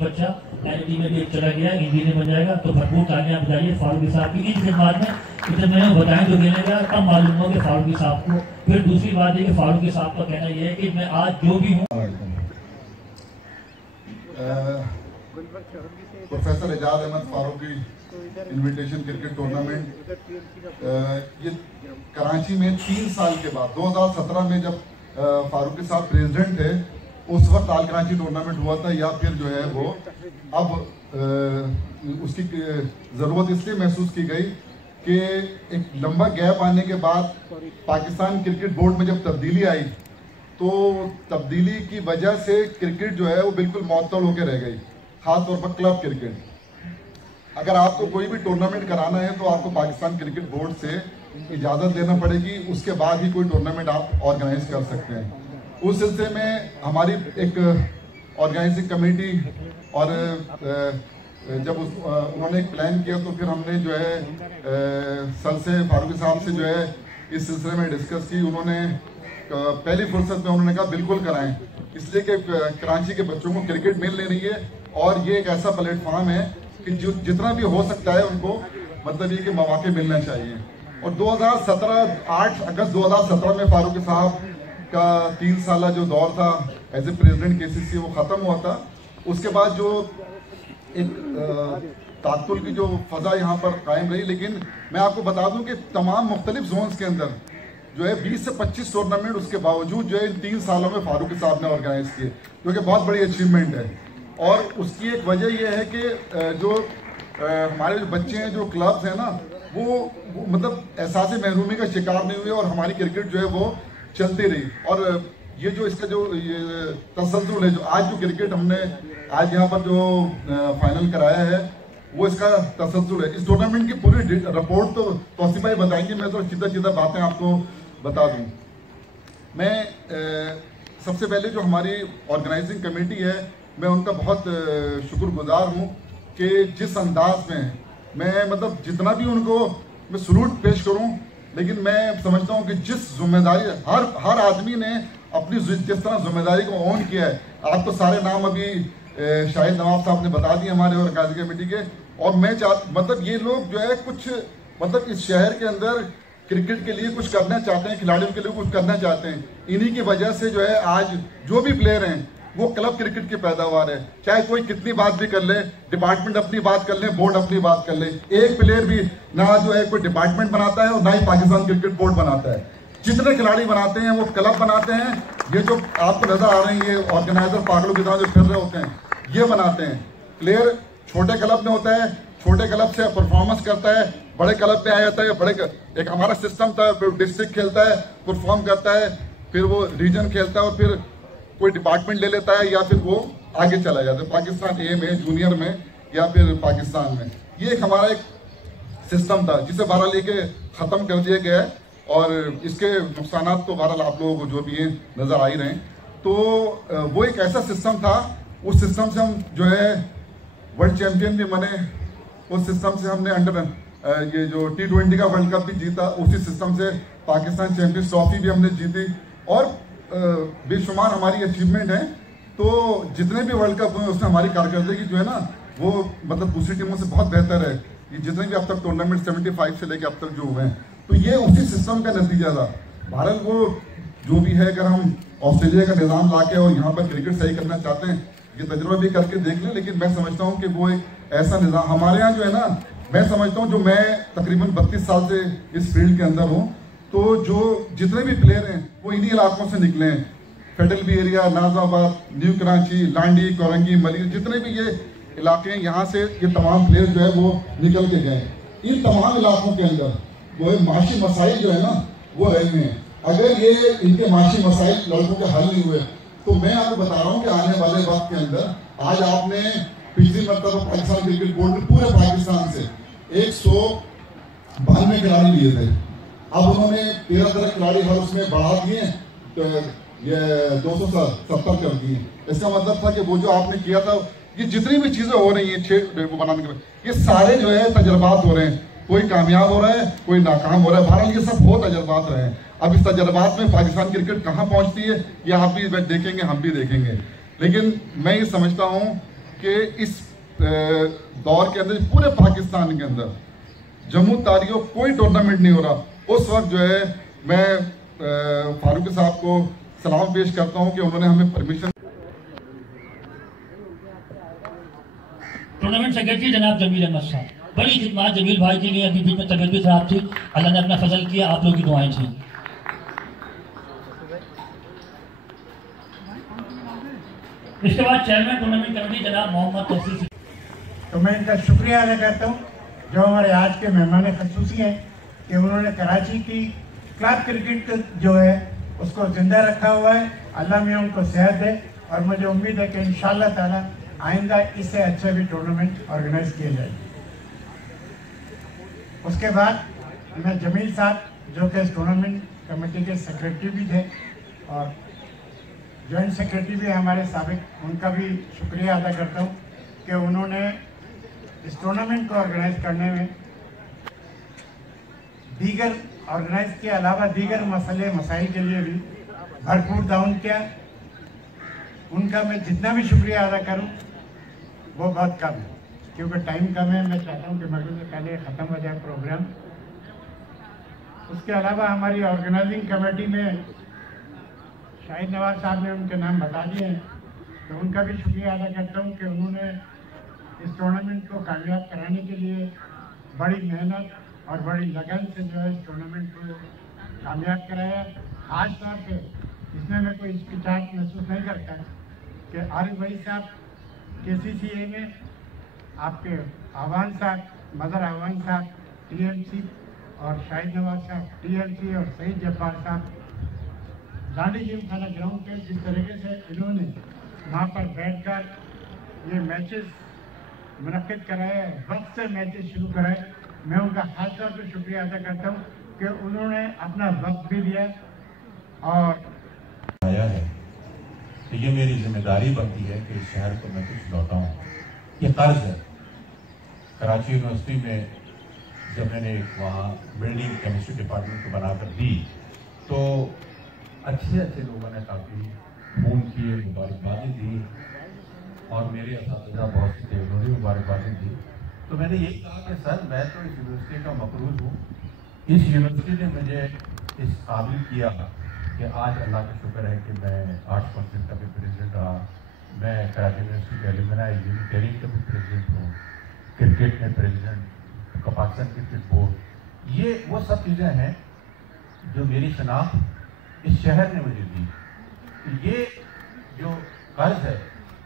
बच्चा एनडी में भी चला गया, इंजीनियर बन जाएगा, तो भरपूर तालियां बजाइए फारूकी साहब की इन खिदमत में। इतने मैंने बताएं जो मिलेगा तब मालूम हो कि फारूकी साहब को। फिर दूसरी बात है कि फारूकी साहब का कहना यह है कि मैं आज जो भी हूँ। Professor Ejaz Ahmed Farooqui invitation cricket tournament ये कराची में 3 साल के बाद 2017 में जब फारूकी साहब प्रेसिडेंट थे उस वक्त आल कराची टूर्नामेंट हुआ था, या फिर जो है वो अब उसकी ज़रूरत इसलिए महसूस की गई कि एक लंबा गैप आने के बाद पाकिस्तान क्रिकेट बोर्ड में जब तब्दीली आई तो तब्दीली की वजह से क्रिकेट जो है वो बिल्कुल मअतल होकर रह गई, खास तौर पर क्लब क्रिकेट। अगर आपको कोई भी टूर्नामेंट कराना है तो आपको पाकिस्तान क्रिकेट बोर्ड से इजाज़त लेना पड़ेगी, उसके बाद ही कोई टूर्नामेंट आप ऑर्गेनाइज कर सकते हैं। उस सिलसिले में हमारी एक ऑर्गेनाइजिंग कमेटी और जब उन्होंने एक प्लान किया तो फिर हमने जो है सर से फारूकी साहब से जो है इस सिलसिले में डिस्कस की। उन्होंने पहली फुर्सत में उन्होंने कहा बिल्कुल कराएं, इसलिए कि कराची के बच्चों को क्रिकेट मिल नहीं रही है और ये एक ऐसा प्लेटफॉर्म है कि जो जितना भी हो सकता है उनको मतलब ये कि मौके मिलना चाहिए। और 8 अगस्त 2017 में फारूकी साहब का 3 साल जो दौर था एज ए प्रेसिडेंट केसीसी वो ख़त्म हुआ था। उसके बाद जो एक ताकुल की जो फजा यहाँ पर कायम रही, लेकिन मैं आपको बता दूं कि तमाम मुख्तलिफ जोन्स के अंदर जो है 20 से 25 टूर्नामेंट उसके बावजूद जो है इन 3 सालों में फारूकी साहब ने ऑर्गेनाइज किए, जो कि बहुत बड़ी अचीवमेंट है। और उसकी एक वजह यह है कि जो हमारे जो बच्चे हैं, जो क्लब्स हैं ना, वो मतलब एहसास महरूमी का शिकार नहीं हुए और हमारी क्रिकेट जो है वो चलती रही। और ये जो इसका जो तसलसल है, जो आज जो क्रिकेट हमने आज यहाँ पर जो फाइनल कराया है वो इसका तसलसल है। इस टूर्नामेंट की पूरी रिपोर्ट तो तौसीफ भाई बताएंगे, मैं तो सीधा बातें आपको बता दूं। मैं सबसे पहले जो हमारी ऑर्गेनाइजिंग कमेटी है मैं उनका बहुत शुक्रगुजार हूँ कि जिस अंदाज में मैं मतलब जितना भी उनको मैं सलूट पेश करूँ, लेकिन मैं समझता हूँ कि जिस जिम्मेदारी हर आदमी ने अपनी जिस तरह जिम्मेदारी को ऑन किया है। आपको सारे नाम अभी शाहिद नवाब साहब ने बता दिए हमारे ऑर्गेनाइजिंग कमेटी के। और मैं मतलब ये लोग जो है कुछ मतलब इस शहर के अंदर क्रिकेट के लिए कुछ करना चाहते हैं, खिलाड़ियों के लिए कुछ करना चाहते हैं। इन्हीं की वजह से जो है आज जो भी प्लेयर हैं वो क्लब क्रिकेट की पैदावार है। चाहे कोई कितनी बात भी कर ले, डिपार्टमेंट अपनी बात कर ले, बोर्ड अपनी बात कर ले, एक प्लेयर भी ना जो है कोई डिपार्टमेंट बनाता है और ना ही पाकिस्तान क्रिकेट बोर्ड बनाता है। जितने खिलाड़ी बनाते हैं वो क्लब बनाते हैं। ये जो आपको नजर आ रहे हैं ये ऑर्गेनाइजर पागलों की तरह जो फिर रहे होते हैं ये बनाते हैं। प्लेयर छोटे क्लब में होता है, छोटे क्लब से परफॉर्मेंस करता है, बड़े क्लब में आ जाता है। एक हमारा सिस्टम था, फिर डिस्ट्रिक्ट खेलता है, परफॉर्म करता है, फिर वो रीजन खेलता है और फिर कोई डिपार्टमेंट ले लेता है या फिर वो आगे चला जाता है पाकिस्तान ए में, जूनियर में या फिर पाकिस्तान में। ये एक हमारा एक सिस्टम था जिसे बहरहाल लेके ख़त्म कर दिया गया है और इसके नुकसान तो बहरहाल आप लोगों को जो भी है नज़र आ ही रहे हैं। तो वो एक ऐसा सिस्टम था, उस सिस्टम से हम जो है वर्ल्ड चैम्पियन भी बने, उस सिस्टम से हमने अंडर ये जो T20 का वर्ल्ड कप भी जीता, उसी सिस्टम से पाकिस्तान चैंपियंस ट्रॉफी भी हमने जीती और बेशुमार हमारी अचीवमेंट है। तो जितने भी वर्ल्ड कप हुए उसमें हमारी कारकर्दगी जो है ना वो मतलब दूसरी टीमों से बहुत बेहतर है। ये जितने भी अब तक टूर्नामेंट 75 से लेकर अब तक जो हुए हैं तो ये उसी सिस्टम का नतीजा था। भारत वो जो भी है, अगर हम ऑस्ट्रेलिया का निज़ाम लाके और यहाँ पर क्रिकेट सही करना चाहते हैं ये तजुर्बा भी करके देख लें, लेकिन मैं समझता हूँ कि वो एक ऐसा निज़ाम हमारे यहाँ जो है ना, मैं समझता हूँ जो मैं तकरीबन 32 साल से इस फील्ड के अंदर हूँ, तो जो जितने भी प्लेयर हैं वो इन्हीं इलाकों से निकले हैं। Federal B Area, Nazabad, new Karachi, Landhi, Korangi, Malik, जितने भी ये इलाके हैं यहाँ से ये तमाम प्लेयर जो है वो निकल के गए। इन तमाम इलाकों के अंदर वो माशी मसाइल जो है ना वो रहे हैं। अगर ये इनके माशी मसाइल लड़कों के हल नहीं हुए तो मैं आपको बता रहा हूँ कि आने वाले वक्त के अंदर आज आपने पिछली मरतबा पाकिस्तान क्रिकेट बोर्ड ने पूरे पाकिस्तान से 192 खिलाड़ी लिए थे, अब उन्होंने 13 खिलाड़ी हर उसमें बढ़ा दिए तो ये 270 कर दिए। इसका मतलब था कि वो जो आपने किया था, ये जितनी भी चीजें हो रही हैं 6 बनाने के बाद, ये सारे जो है तजर्बात हो रहे हैं। कोई कामयाब हो रहा है, कोई नाकाम हो रहा है, बहरहाल ये सब बहुत तजर्बात रहे हैं। अब इस तजर्बात में पाकिस्तान क्रिकेट कहाँ पहुंचती है ये आप भी देखेंगे, हम भी देखेंगे। लेकिन मैं ये समझता हूँ कि इस दौर के अंदर पूरे पाकिस्तान के अंदर जम्मू तारियों कोई टूर्नामेंट नहीं हो रहा, उस वक्त जो है मैं फारूकी साहब को सलाम पेश करता हूं कि उन्होंने हमें परमिशन। टूर्नामेंट सेक्रेटरी जनाब जमील अहमद साहब, बड़ी खिदमत जमील भाई के लिए। अभी बीच में तबीयत भी खराब थी, अल्लाह ने अपना फजल किया, आप लोगों की दुआएं थी। इसके बाद चेयरमैन टूर्नामेंट कमेटी जनाब मोहम्मद तौसीफ। तो मैं इनका शुक्रिया अदा करता हूँ जो हमारे आज के मेहमान खसूसी हैं कि उन्होंने कराची की क्लब क्रिकेट जो है उसको जिंदा रखा हुआ है। अल्लाह में उनको सेहत दे और मुझे उम्मीद है कि इंशाअल्लाह ताला आइंदा इससे अच्छे भी टूर्नामेंट ऑर्गेनाइज किए जाएंगे। उसके बाद मैं जमील साहब जो कि इस टूर्नामेंट कमेटी के सेक्रेटरी भी थे और जॉइंट सेक्रेटरी भी हमारे साबिक, उनका भी शुक्रिया अदा करता हूँ कि उन्होंने इस टूर्नामेंट को ऑर्गेनाइज करने में दीगर ऑर्गेनाइज के अलावा दीगर मसले मसाइल के लिए भी भरपूर ताउन किया। उनका मैं जितना भी शुक्रिया अदा करूं वो बहुत कम है, क्योंकि टाइम कम है। मैं चाहता हूं कि मगरिब से पहले ख़त्म हो जाए प्रोग्राम। उसके अलावा हमारी ऑर्गेनाइजिंग कमेटी में शाहिद नवाज साहब ने उनके नाम बता दिए हैं, तो उनका भी शुक्रिया अदा करता हूं कि उन्होंने इस टूर्नामेंट को कामयाब कराने के लिए बड़ी मेहनत और बड़ी लगन से जो है इस टूर्नामेंट को कामयाब कराया। खास तौर पे इसमें मैं कोई हिचकिचाहट महसूस नहीं करता कि आरिफ भाई साहब KCCA में, आपके आवान साहब, मदर आवान साहब TMC और शाहिद नवाज साहब TLC और सईद जब्बार साहब दांडी जिम खाना ग्राउंड पे जिस तरीके से इन्होंने वहाँ पर बैठकर ये मैचेस मुनक्किद कराए, वक्त से मैचेस शुरू कराए, मैं उनका खास तौर पर शुक्रिया अदा करता हूँ कि उन्होंने अपना वक्त भी दिया और आया है। तो ये मेरी जिम्मेदारी बनती है कि इस शहर को मैं कुछ लौटाऊँ। ये कर्ज है। कराची यूनिवर्सिटी में जब मैंने वहाँ बिल्डिंग केमिस्ट्री डिपार्टमेंट को बनाकर दी तो अच्छे लोगों ने काफ़ी फ़ोन किए, मुबारकबादी दी और मेरे असातिज़ा बहुत से थे, उन्होंने मुबारकबादी दी। तो मैंने यही कहा कि सर मैं तो इस यूनिवर्सिटी का मकरूज हूँ, इस यूनिवर्सिटी ने मुझे इस काबिल किया कि आज अल्लाह का शुक्र है कि मैं आर्ट्स काउंसिल का भी प्रेसिडेंट रहा, मैं कराची यूनिवर्सिटी के एलुमनाई यूनिटेरियन का भी प्रेसिडेंट हूँ, क्रिकेट में प्रेसिडेंट का पाकिस्तान क्रिकेट बोर्ड। ये वो सब चीज़ें हैं जो मेरी शनाख्त इस शहर ने मुझे दी। तो ये जो कर्ज है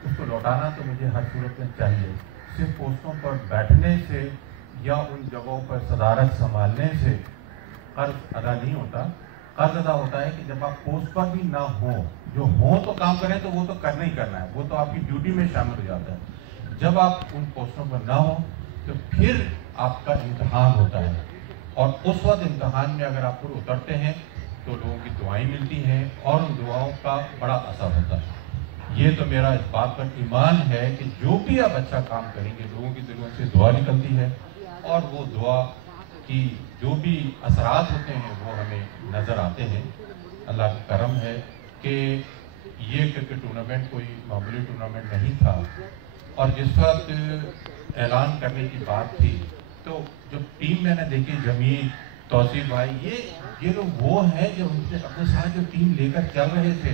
उसको लौटाना तो मुझे हर सूरत में चाहिए। सिर्फ पोस्टों पर बैठने से या उन जगहों पर सदारत संभालने से कर्ज अदा नहीं होता। कर्ज अदा होता है कि जब आप पोस्ट पर भी ना हो, जो हो तो काम करें तो वो तो करना ही करना है, वो तो आपकी ड्यूटी में शामिल हो जाता है। जब आप उन पोस्टों पर ना हो तो फिर आपका इम्तहान होता है और उस वक्त इम्तहान में अगर आप पूरे उतरते हैं तो लोगों की दुआएं मिलती हैं और उन दुआओं का बड़ा असर होता है। ये तो मेरा इस बात पर ईमान है कि जो भी आप अच्छा काम करेंगे लोगों के दिलों से दुआ निकलती है और वो दुआ की जो भी असरात होते हैं वो हमें नज़र आते हैं। अल्लाह का करम है कि ये क्रिकेट टूर्नामेंट कोई मामूली टूर्नामेंट नहीं था और जिस वक्त ऐलान करने की बात थी तो जो टीम मैंने देखी, जमील, तौसीफ भाई, ये लोग वो हैं जो उनसे अपने साथ जो टीम लेकर चल रहे थे।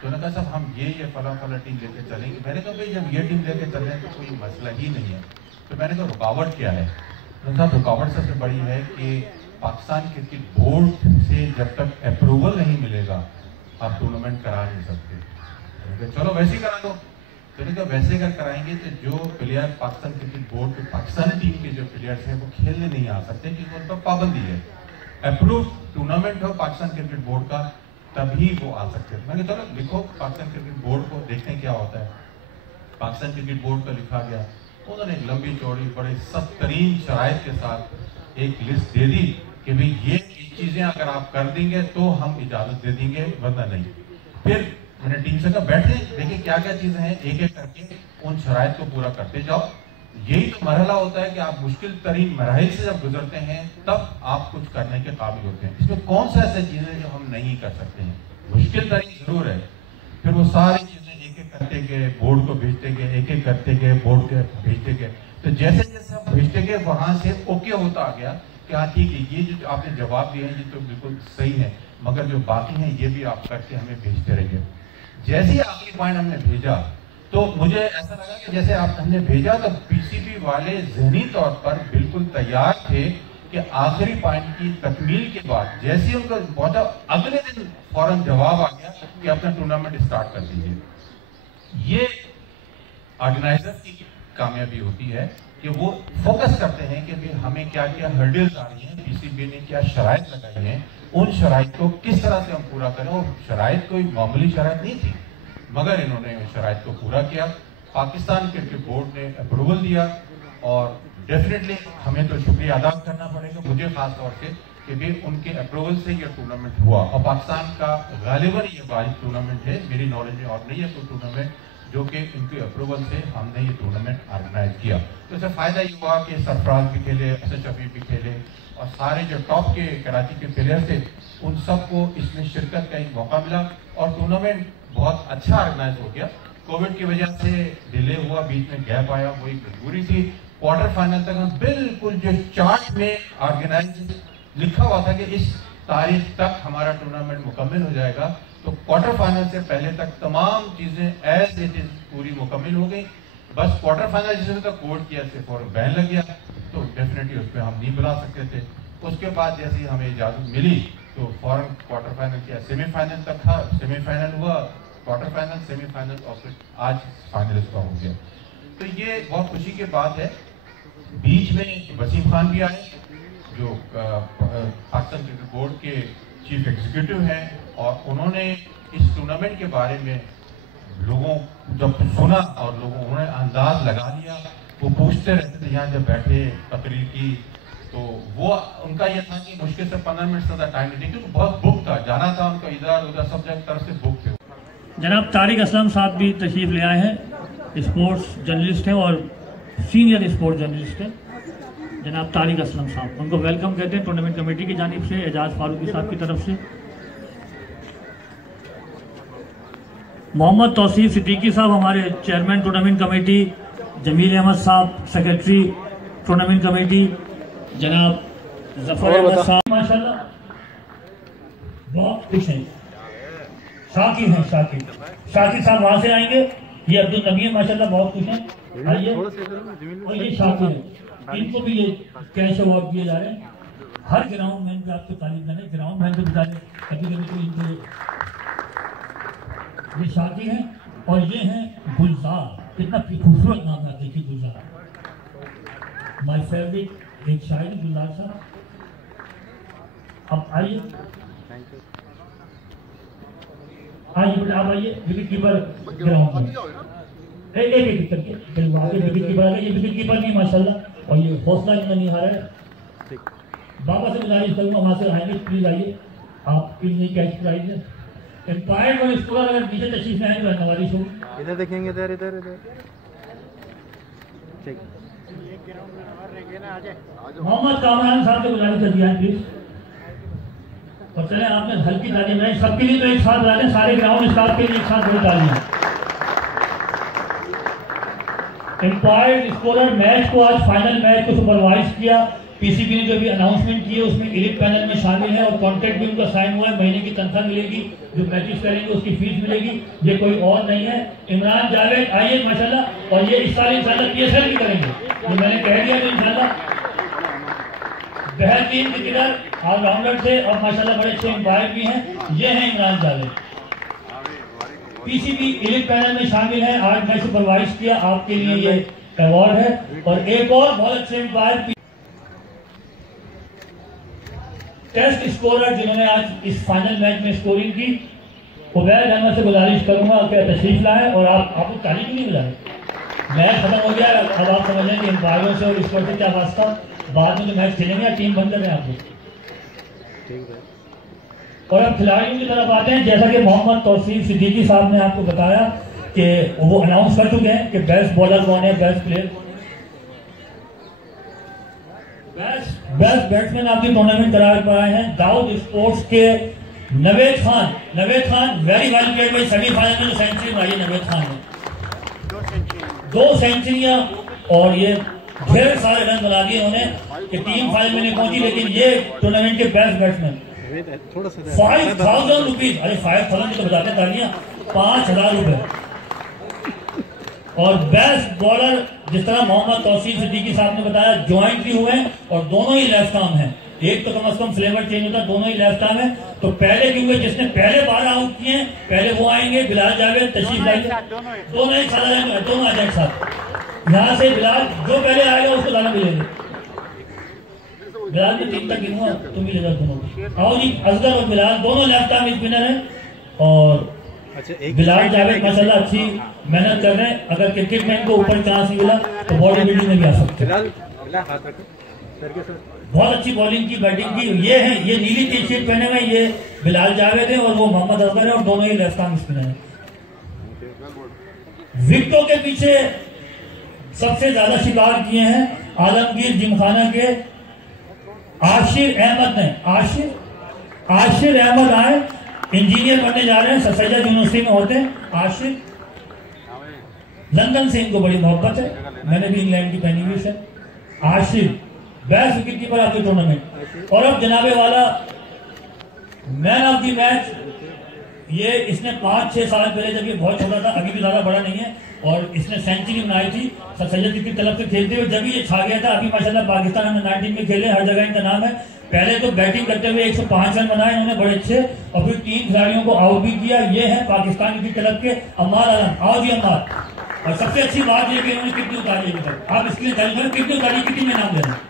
तो उन्होंने कहा साहब हम ये फला टीम लेकर चलेंगे। मैंने कहा भाई जब ये टीम लेकर चल रहे हैं तो कोई मसला ही नहीं है। तो मैंने कहा रुकावट क्या है? तो साहब रुकावट सबसे बड़ी है कि पाकिस्तान क्रिकेट बोर्ड से जब तक अप्रूवल नहीं मिलेगा आप टूर्नामेंट करा नहीं सकते। चलो वैसे ही करा दो। तो उन्होंने कहा वैसे अगर कराएंगे तो जो प्लेयर पाकिस्तान क्रिकेट बोर्ड के पाकिस्तान टीम के जो प्लेयर्स हैं वो खेलने नहीं आ सकते क्योंकि उन पर पाबंदी है। अप्रूव टूर्नामेंट हो पाकिस्तान क्रिकेट बोर्ड का तभी वो आ सकते हैं। मैंने चलो लिखो पाकिस्तान क्रिकेट बोर्ड को, देखते हैं क्या होता है। पाकिस्तान क्रिकेट बोर्ड का लिखा गया, उन्होंने एक लंबी चौड़ी बड़े सख्त तरीन शराइत के साथ एक लिस्ट दे दी कि भाई ये चीज़ें अगर आप कर देंगे तो हम इजाज़त दे देंगे वरना नहीं। फिर मैंने टीम से कहा बैठे देखिए क्या क्या चीज़ें हैं, एक एक करके उन शराइत को पूरा करते जाओ। यही तो मरहला होता है कि आप मुश्किल तरीन मराहिल से जब गुजरते हैं तब आप कुछ करने के काबिल होते हैं। इसमें कौन सा ऐसी चीज़ें जो हम नहीं कर सकते हैं, मुश्किल तरीन जरूर है। फिर वो सारी चीज़ें एक एक करते गए, बोर्ड को भेजते गए, एक एक करते गए, बोर्ड के भेजते गए। तो जैसे जैसे हम भेजते गए वहां से ओके होता आ गया कि हाँ ठीक है, ये जो आपने जवाब दिए हैं ये तो बिल्कुल सही है, मगर जो बाकी हैं ये भी आप करके हमें भेजते रहिए। जैसे ही आखिरी पॉइंट हमने भेजा तो मुझे ऐसा लगा कि जैसे हमने भेजा तो पीसीबी वाले ज़हनी तौर पर बिल्कुल तैयार थे कि आखिरी पॉइंट की तकमील के बाद जैसे ही उनको पहुंचा, अगले दिन फौरन जवाब आ गया कि अपना टूर्नामेंट स्टार्ट कर दीजिए। ये ऑर्गेनाइजर की कामयाबी होती है कि वो फोकस करते हैं कि भाई हमें क्या क्या हर्डल्स आ रही हैं, पीसीबी ने क्या शराइत लगाई हैं, उन शराइत को किस तरह से हम पूरा करें। और शराइत कोई मामूली शराइत नहीं थी, मगर इन्होंने शराइत को पूरा किया। पाकिस्तान क्रिकेट बोर्ड ने अप्रूवल दिया और डेफिनेटली हमें तो शुक्रिया अदा करना पड़ेगा, मुझे खास तौर से, कि भी उनके अप्रूवल से ये टूर्नामेंट हुआ। और पाकिस्तान का गालिबन ये वाहिद टूर्नामेंट है, मेरी नॉलेज में और नहीं है कोई टूर्नामेंट जो कि इनके अप्रूवल से हमने ये टूर्नामेंट ऑर्गेनाइज किया। तो इससे फ़ायदा ये हुआ कि सरफराज भी खेले, SHFE भी खेले और सारे जो टॉप के कराची के प्लेयर थे उन सबको इसमें शिरकत का एक मौका मिला और टूर्नामेंट बहुत अच्छा ऑर्गेनाइज हो गया। कोविड की वजह से डिले हुआ, बीच में गैप आया, वो एक मजबूरी थी। क्वार्टर फाइनल तक हम बिल्कुल जो चार्ट में ऑर्गेनाइज लिखा हुआ था कि इस तारीख तक हमारा टूर्नामेंट मुकम्मल हो जाएगा, तो क्वार्टर फाइनल से पहले तक तमाम चीजें एज इट इज पूरी मुकम्मल हो गई। बस क्वार्टर फाइनल जिसमें तक कोर्ट किया से फौरन बैन लग गया, तो डेफिनेटली उसमें हम नहीं बुला सकते थे। उसके बाद जैसे ही हमें इजाजत मिली तो फौरन क्वार्टर फाइनल किया, सेमीफाइनल तक था, सेमीफाइनल हुआ, क्वार्टर फाइनल, सेमीफाइनल और फिर आज फाइनल इसका हो गया। तो ये बहुत खुशी की बात है। बीच में वसीम खान भी आए जो पाकिस्तान क्रिकेट बोर्ड के चीफ एग्जीक्यूटिव हैं और उन्होंने इस टूर्नामेंट के बारे में लोगों जब सुना और उन्होंने अंदाज लगा लिया, वो पूछते रहते थे यहाँ जब बैठे तकरीर की, तो वो उनका ये था कि मुश्किल से 15 मिनट ज़्यादा टाइम नहीं, क्योंकि बहुत बुक था, जाना था उनको इधर उधर सब तरफ से बुक थे। जनाब तारिक असलम साहब भी तशरीफ़ ले आए हैं, स्पोर्ट्स जर्नलिस्ट हैं और सीनियर स्पोर्ट्स जर्नलिस्ट हैं। जनाब तारिक असलम साहब, उनको वेलकम कहते हैं टूर्नामेंट कमेटी की जानिब से, एजाज फारूकी साहब की तरफ से। मोहम्मद तौसीफ सिद्दीकी साहब हमारे chairman tournament committee, Jamil Ahmed साहब सेक्रेटरी टूर्नामेंट कमेटी, जनाब जफर अहमद साहब माशाल्लाह बहुत खुश हैं, शाकिर हैं, शाकिर साहब वहां से आएंगे। ये अब्दुल नबी माशाल्लाह बहुत खुश हैं, आइए। और ये शाकिर हैं, इनको भी ये कैश अवार्ड दिए जा रहे हैं। हर ग्राउंड मैन पे आपको तारीफ देना है, ग्राउंड मैन पे बिताने कभी कभी तो इनको ये शाकिर हैं। और ये हैं गुलजार, कितना खूबसूरत नाम है, देखिए गुलजार, माय फेवरेट एक शायर गुलजार साहब। अब आइए आइए आप आइए, विकेट कीपर ग्राउंड में एक एक करके विकेट कीपर आ गए। ये विकेट कीपर नहीं माशाल्लाह, और ये हौसला इतना नहीं हारा है। बाबा से गुजारिश करूंगा वहां से आएंगे, प्लीज आइए, आपके लिए कैच प्राइज है। एम्पायर और स्कोर अगर नीचे तशरीफ में आए तो नवाजिश होगी। इधर देखेंगे, इधर इधर इधर ठीक। मोहम्मद कामरान साहब से गुजारिश कर दिया प्लीज। और चले आपने हल्की ताली बनाई, सबके लिए तो एक साथ बता दें, सारे ग्राउंड स्टाफ के लिए एक साथ दो तालियां। एम्पायर स्कोरर मैच को, आज फाइनल मैच को सुपरवाइज किया पीसीबी ने, जो भी अनाउंसमेंट किए उसमें एलिट पैनल में शामिल है और कॉन्ट्रैक्ट भी उनका साइन हुआ है, महीने की तनख्वाह मिलेगी, जो मैचेस करेंगे उसकी फीस मिलेगी, ये कोई और नहीं है। इमरान जावेद आइए माशाल्लाह, और ये इस साल इंशाल्लाह PSL भी करेंगे, ये मैंने कह दिया तो इंशाल्लाह बेहतरीन क्रिकेटर ऑलराउंडर थे और माशाल्लाह बड़े अच्छे एम्पायर भी हैं। ये हैं Imran Javed, PCB elite panel में शामिल है, आज मैं सुपरवाइज किया, आपके लिए ये अवार्ड है। और एक और बहुत अच्छे एम्पायर टेस्ट स्कोरर जिन्होंने आज इस फाइनल मैच में स्कोरिंग की, उबैद अहमद से गुजारिश करूंगा कि तशरीफ लाएं। और आपको तारीफ नहीं बुलाए, मैच खत्म हो गया, अब आप समझ लें कि एम्पायरों से और स्कोर से क्या वास्ता, बाद में तो मैच खेलेंगे, टीम बंद कर रहे हैं आपको। और अब खिलाड़ियों की तरफ आते हैं, जैसा कि मोहम्मद तौसीफ सिद्दीकी साहब ने आपको बताया कि वो अनाउंस कर चुके हैं कि बेस्ट बॉलर कौन है, बेस्ट प्लेयर, बेस्ट बैट्समैन आपकी टूर्नामेंट करार पर आए हैं। दाऊद स्पोर्ट्स के Naved Khan very well played में सेमीफाइनल में सेंचुरी मारी नवेद खान ने 2 सेंचुरियां और ये ढेर सारे रन बना दिए उन्होंने कि टीम फाइनल में नहीं पहुंची, लेकिन ये टूर्नामेंट के बेस्ट बैट्समैन 5,000 रुपीज, अरे 5,000 तो बताते तालियां, 5,000 रुपए। और बेस्ट बॉलर जिस तरह मोहम्मद तौसीफ सिद्दीकी साहब ने बताया ज्वाइंटली हुए और दोनों ही लेफ्ट आर्म हैं, एक तो कम से कम फ्लेवर चेंज होता, दोनों ही लेफ्ट आर्म है। तो पहले क्योंकि जिसने पहले 12 आउट किए हैं पहले वो आएंगे, बिलाल जावेद तशरीफ लाएंगे, दोनों एक साथ, दोनों आ जाए साथ। यहाँ से बिलाल जो पहले आएगा उसको दाना मिलेंगे। बिलाल ने 3 तक गिनूंगा, तुम ही ले जाओ दोनों। आओ जी, असगर और बिलाल दोनों लेफ्ट आर्म स्पिनर है और बिलाल जावेद माशाल्लाह अच्छी मेहनत कर रहे हैं। अगर क्रिकेट मैन को ऊपर चांस नहीं मिला तो बॉडी बिल्डिंग में भी आ सकते हैं। बहुत अच्छी बॉलिंग की, बैटिंग की। ये है, ये नीली टी शर्ट पहने हुए ये बिलाल जावेद है और वो मोहम्मद असगर है और दोनों ही लेफ्ट आर्म स्पिनर है। विकेटों के पीछे सबसे ज्यादा शिकार किए हैं आलमगीर जिमखाना के आशिर अहमद ने। आशिर अहमद आए, इंजीनियर बनने जा रहे हैं, सर सैयद यूनिवर्सिटी में होते हैं। आशिर लंदन से इनको बड़ी मोहब्बत है, मैंने भी इंग्लैंड की पहनी हुई है। आशिर बेस्ट विकेट कीपर आपके टूर्नामेंट। और अब जनाबे वाला मैन ऑफ द मैच, ये इसने 5-6 साल पहले, जब ये बहुत छोटा था, अभी भी ज्यादा बड़ा नहीं है, और इसने सेंचुरी बनाई थी सर सैयद की तरफ से खेलते हुए, जब ये छा गया था। अभी माशाल्लाह पाकिस्तान अंडर 19 में खेले, हर जगह इनका नाम है। पहले तो बैटिंग करते हुए 105 रन बनाए इन्होंने बड़े अच्छे, और फिर 3 खिलाड़ियों को आउट भी किया। ये है पाकिस्तान की तरफ के अम्मार आलम। आओ जी अम्मार। और सबसे अच्छी बात यह कि इन्होंने कितनी उतारी है, आप इसके लिए तारीफ करें, कितनी उतारी, कितनी में नाम दे रहे हैं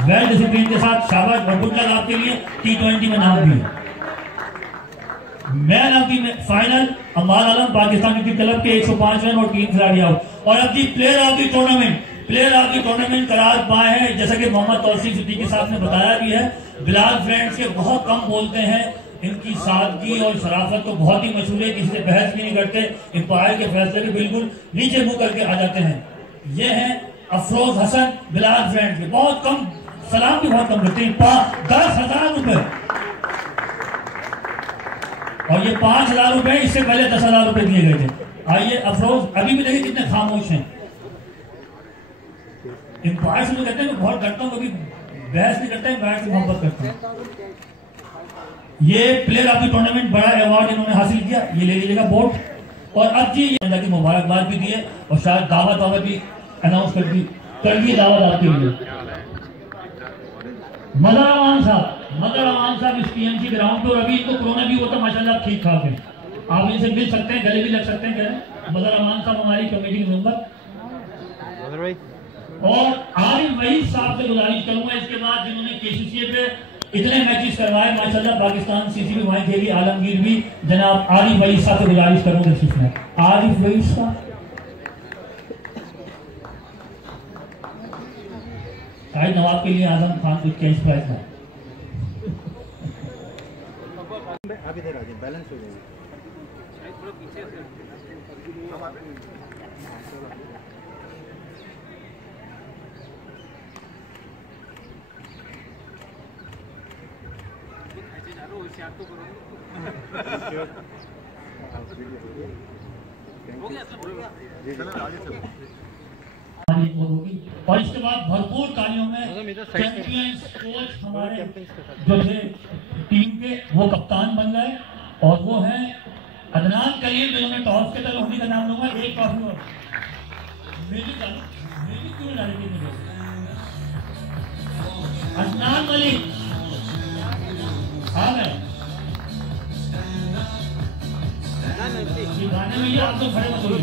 वेल डिसिप्लिन के साथ। शाबाश, बहुत लग आपके लिए। T20 में नाम भी है। Man of the final Ammar Alam, Pakistan की तरफ के 105 रन और 3 खिलाड़ी आउट। और अब जी प्लेयर ऑफ द टूर्नामेंट करार पाए हैं, जैसा कि मोहम्मद तौसीफ सिद्दीकी साहब ने बताया भी है। बिलाल फ्रेंड्स के बहुत कम बोलते हैं, इनकी सादगी और शराफत को बहुत ही मशहूर है, किसी से बहस भी नहीं करते, अंपायर के फैसले के बिल्कुल नीचे मुंह करके आ जाते हैं। ये है अफरोज हसन बिलाल फ्रेंड्स के, बहुत कम, सलाम भी बहुत कम करते हैं। 10,000 रुपए, और ये 5,000 रुपए, इससे पहले 10,000 रुपए दिए गए थे। आइए अफरोज, अभी भी देखिए कितने खामोश हैं। एम्पायर से तो कहते हैं मैं बहुत डरता हूँ, कभी बहस नहीं करता, एम्पायर से मोहब्बत करता हूँ। ये प्लेयर ऑफ द टूर्नामेंट बड़ा अवार्ड इन्होंने हासिल किया, ये ले लीजिएगा बोर्ड। और अब जी ये की मुबारकबाद भी दी है, और शायद दावत भी अनाउंस कर दी दावत आपके लिए। मदर अमान साहब इस PMC ग्राउंड पे, और अभी इनको कोरोना भी होता माशाल्लाह ठीक ठाक है, आप इनसे मिल सकते हैं, गले भी लग सकते हैं। कह रहे मदर अमान साहब हमारी कमेटी के मेंबर। और आरिफ वहीद साहब से गुजारिश करूंगा इसके बाद, जिन्होंने KCCA पे इतने मैचेस करवाए माशाल्लाह, पाकिस्तान CC भी वहां खेली, आलमगीर भी, जनाब आरिफ वहीद साहब से गुजारिश करूंगा इसमें। आरिफ वहीद साहब शायद नवाब के लिए आजम खान को कैश प्राइज है। आप इधर आ जाइए, बैलेंस हो जाएगी। और इसके बाद भरपूर तालियों में चैंपियंस कोच हमारे जो थे टीम के, वो कप्तान बन गए, और वो हैं अदनान कलीम, जिन्होंने टॉस के तरफ उन्हीं का नाम लूंगा। एक ट्रॉफी और म्यूजिक क्यों डालेंगे मुझे? अदनान मलिक आ गए गाने में, ये आप तो खड़े मत होइए।